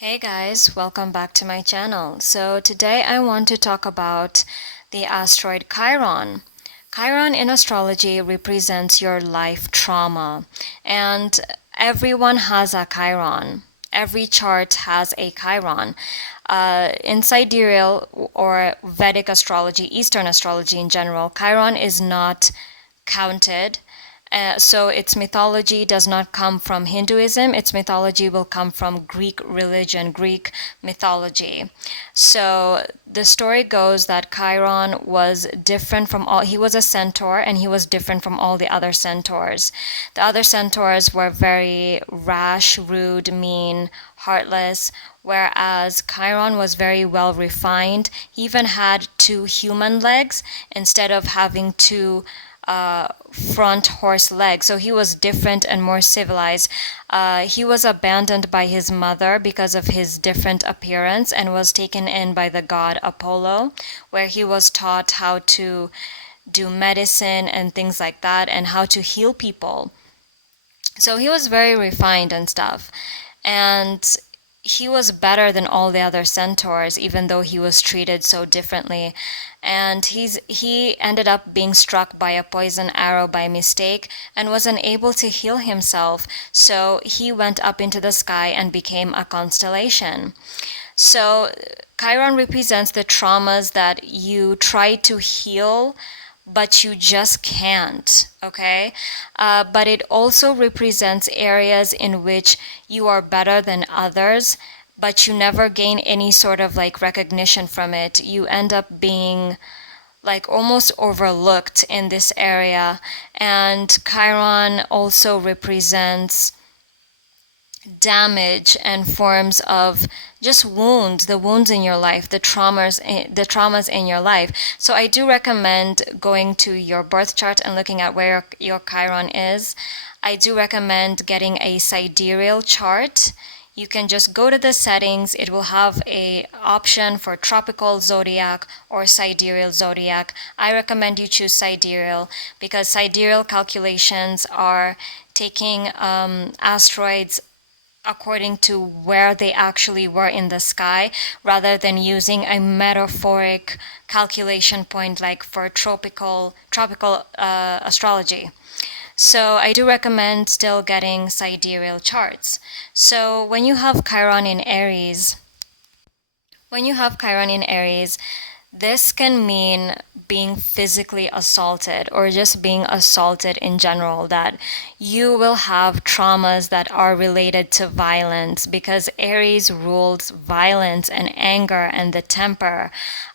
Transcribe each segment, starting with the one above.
Hey guys, welcome back to my channel. So today I want to talk about the asteroid Chiron. Chiron in astrology represents your life trauma, and everyone has a Chiron. Every chart has a Chiron. In sidereal or Vedic astrology, Eastern astrology in general, Chiron is not counted. So its mythology does not come from Hinduism. Its mythology will come from Greek religion, Greek mythology. So the story goes that Chiron was different from all, he was a centaur and he was different from all the other centaurs. The other centaurs were very rash, rude, mean, heartless, whereas Chiron was very well refined. He even had two human legs instead of having two front horse legs. So he was different and more civilized. He was abandoned by his mother because of his different appearance and was taken in by the god Apollo, where he was taught how to do medicine and things like that and how to heal people. So he was very refined and stuff. And he was better than all the other centaurs, even though he was treated so differently. And he ended up being struck by a poison arrow by mistake and was unable to heal himself. So he went up into the sky and became a constellation. So Chiron represents the traumas that you try to heal but you just can't, okay? But it also represents areas in which you are better than others, but you never gain any sort of like recognition from it. You end up being like almost overlooked in this area. And Chiron also represents damage and forms of just wounds, the wounds in your life, the traumas in your life. So I do recommend going to your birth chart and looking at where your Chiron is. I do recommend getting a sidereal chart. You can just go to the settings. It will have a option for tropical zodiac or sidereal zodiac. I recommend you choose sidereal because sidereal calculations are taking asteroids according to where they actually were in the sky rather than using a metaphoric calculation point like for tropical astrology. So I do recommend still getting sidereal charts. So when you have Chiron in Aries, this can mean being physically assaulted or just being assaulted in general, that you will have traumas that are related to violence because Aries rules violence and anger and the temper.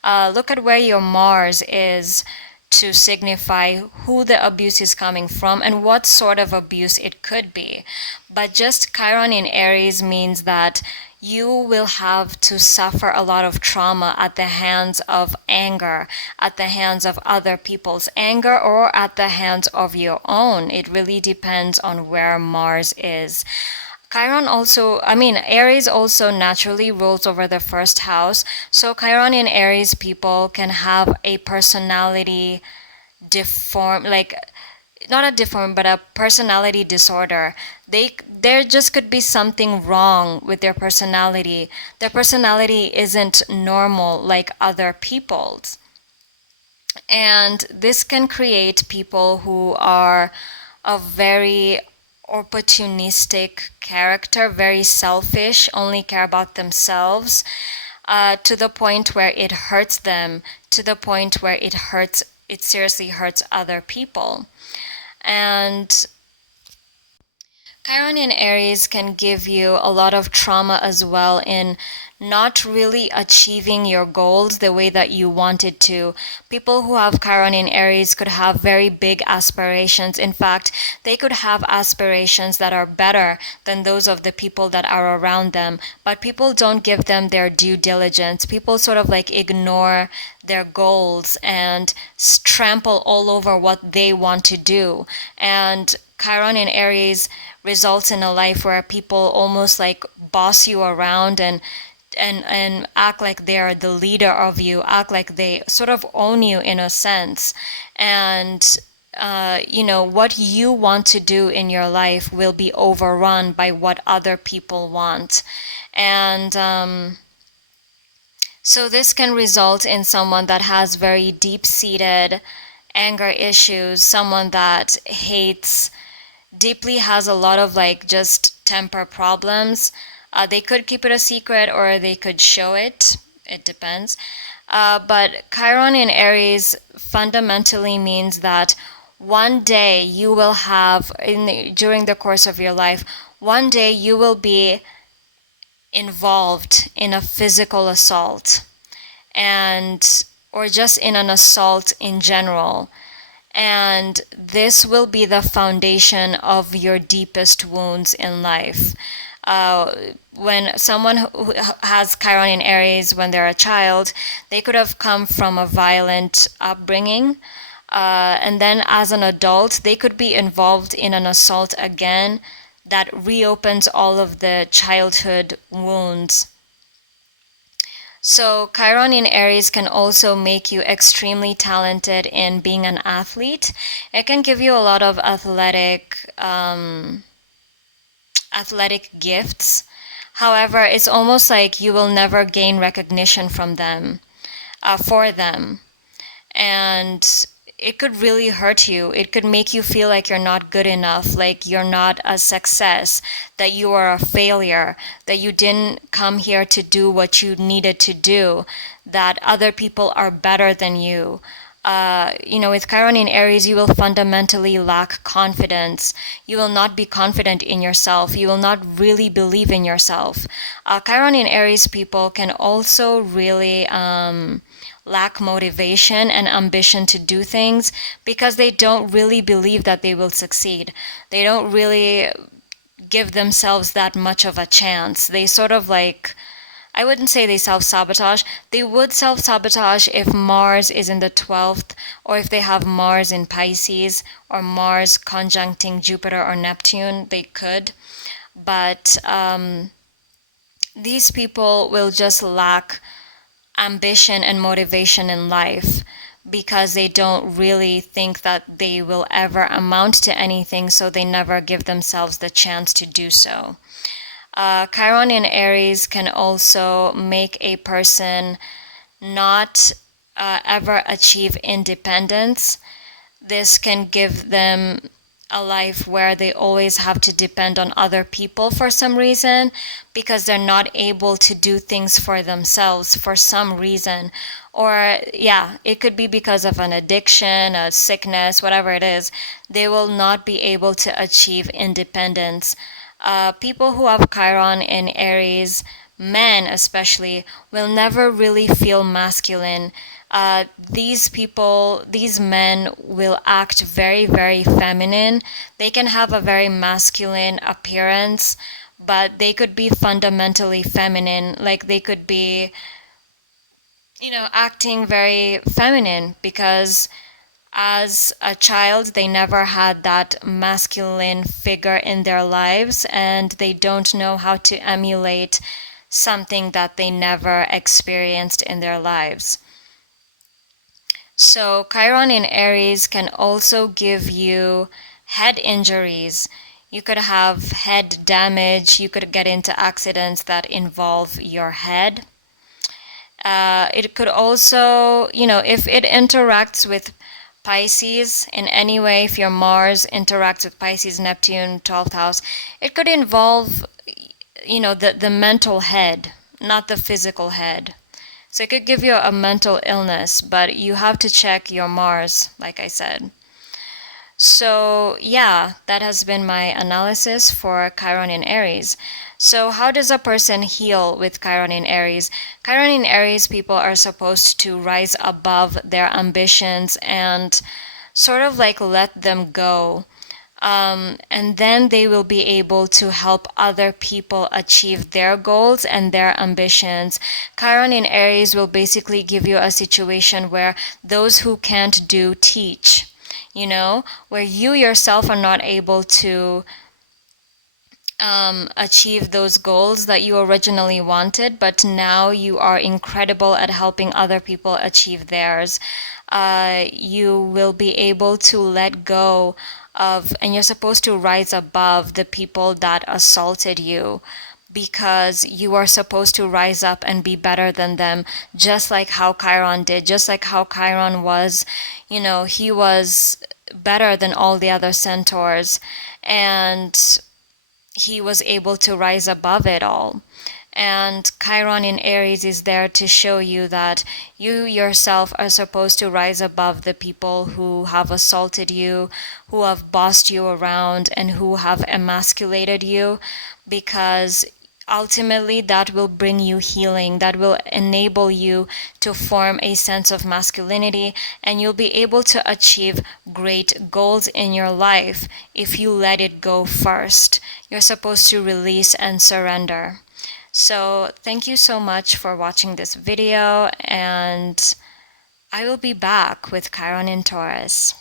Look at where your Mars is to signify who the abuse is coming from and what sort of abuse it could be. But just Chiron in Aries means that you will have to suffer a lot of trauma at the hands of anger, at the hands of other people's anger, or at the hands of your own. It really depends on where Mars is. Aries also naturally rules over the first house. So Chiron in Aries people can have a personality deform, like not a deform, but a personality disorder. There just could be something wrong with their personality. Their personality isn't normal like other people's. And this can create people who are a very opportunistic character, very selfish, only care about themselves, to the point where it hurts them, to the point where it seriously hurts other people. And Chiron in Aries can give you a lot of trauma as well in not really achieving your goals the way that you wanted to. People who have Chiron in Aries could have very big aspirations. In fact, they could have aspirations that are better than those of the people that are around them, but people don't give them their due diligence. People sort of like ignore their goals and trample all over what they want to do. And Chiron in Aries results in a life where people almost like boss you around and act like they are the leader of you, act like they sort of own you in a sense. And what you want to do in your life will be overrun by what other people want. And so this can result in someone that has very deep-seated anger issues, someone that hates deeply, has a lot of like just temper problems. They could keep it a secret or they could show it. It depends. But Chiron in Aries fundamentally means that one day you will have, during the course of your life, one day you will be involved in a physical assault, and or just in an assault in general. And this will be the foundation of your deepest wounds in life. When someone who has Chiron in Aries when they're a child, they could have come from a violent upbringing. And then as an adult, they could be involved in an assault again that reopens all of the childhood wounds. So Chiron in Aries can also make you extremely talented in being an athlete. It can give you a lot of athletic gifts. However, it's almost like you will never gain recognition from them, for them. And it could really hurt you. It could make you feel like you're not good enough, like you're not a success, that you are a failure, that you didn't come here to do what you needed to do, that other people are better than you. With Chiron in Aries, you will fundamentally lack confidence. You will not be confident in yourself. You will not really believe in yourself. Chiron in Aries people can also really lack motivation and ambition to do things because they don't really believe that they will succeed. They don't really give themselves that much of a chance. They sort of like, I wouldn't say they self-sabotage. They would self-sabotage if Mars is in the 12th, or if they have Mars in Pisces, or Mars conjuncting Jupiter or Neptune. They could. But these people will just lack ambition and motivation in life because they don't really think that they will ever amount to anything, so they never give themselves the chance to do so. Chiron in Aries can also make a person not ever achieve independence. This can give them a life where they always have to depend on other people for some reason, because they're not able to do things for themselves for some reason. Or it could be because of an addiction, a sickness, whatever it is. They will not be able to achieve independence. People who have Chiron in Aries, men especially, will never really feel masculine. These men will act very, very feminine. They can have a very masculine appearance, but they could be fundamentally feminine. Like they could be, acting very feminine because as a child, they never had that masculine figure in their lives, and they don't know how to emulate something that they never experienced in their lives. So Chiron in Aries can also give you head injuries. You could have head damage. You could get into accidents that involve your head. It could also, if it interacts with Pisces in any way, if your Mars interacts with Pisces, Neptune, 12th house, it could involve, the mental head, not the physical head. So it could give you a mental illness, but you have to check your Mars, like I said. So that has been my analysis for Chiron in Aries. So how does a person heal with Chiron in Aries? Chiron in Aries people are supposed to rise above their ambitions and sort of like let them go. And then they will be able to help other people achieve their goals and their ambitions. Chiron in Aries will basically give you a situation where those who can't do teach, where you yourself are not able to achieve those goals that you originally wanted, but now you are incredible at helping other people achieve theirs. You will be able to let go of, and you're supposed to rise above the people that assaulted you, because you are supposed to rise up and be better than them, just like how Chiron did, just like how Chiron was. He was better than all the other centaurs, and he was able to rise above it all. And Chiron in Aries is there to show you that you yourself are supposed to rise above the people who have assaulted you, who have bossed you around, and who have emasculated you, because ultimately that will bring you healing, that will enable you to form a sense of masculinity, and you'll be able to achieve great goals in your life if you let it go first. You're supposed to release and surrender. So thank you so much for watching this video, and I will be back with Chiron in Taurus.